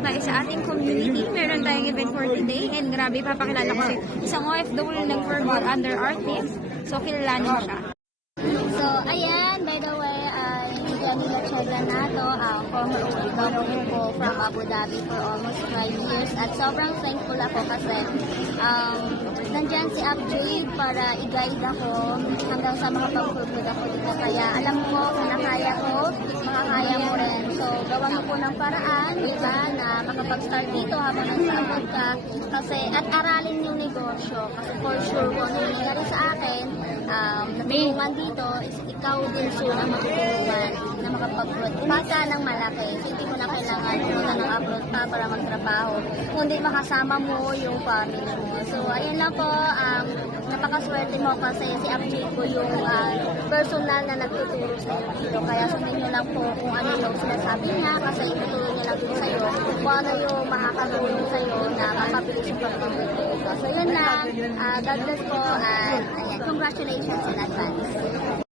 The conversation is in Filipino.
tayo sa ating community. Meron tayong event for today and grabe, papakilala ko sa'yo. Isang OFW nag-for good under our team. So, kilalanin mo siya. So, ayan, by the way, Jenny Lachega na to, former OFW po from Abu Dhabi for almost 5 years. At sobrang thankful ako kasi nandyan si Abjay para i-guide ako hanggang sa makapag-forgood ako dito. Kaya alam ko, kung nakaya ko, makakaya mo rin. So, gawan mo po ng paraan, diba, na makapag-start dito habang nasa abroad ka. Kasi, at aralin yung negosyo. Kasi for sure, kung ano yung nangyari sa akin, natulungan dito, is ikaw din soon ang matutulungan na makapag-abroad. Kumita ng malaki. Hindi mo na kailangan pumunta ng abroad pa para magtrabaho. Kundi makasama mo yung family mo. So, ayun lang po. Napakaswerte mo kasi si Abjay po yung personal na nagtuturo sa iyo dito. Kaya sundin nyo lang po kung ano yung sinasabi niya kasi ituturo niya lang din sa iyo kung ano yung makakatulong sa iyo na makapabilis yung pagtuturo dito. So, yun lang. God bless po and ayan, congratulations in advance.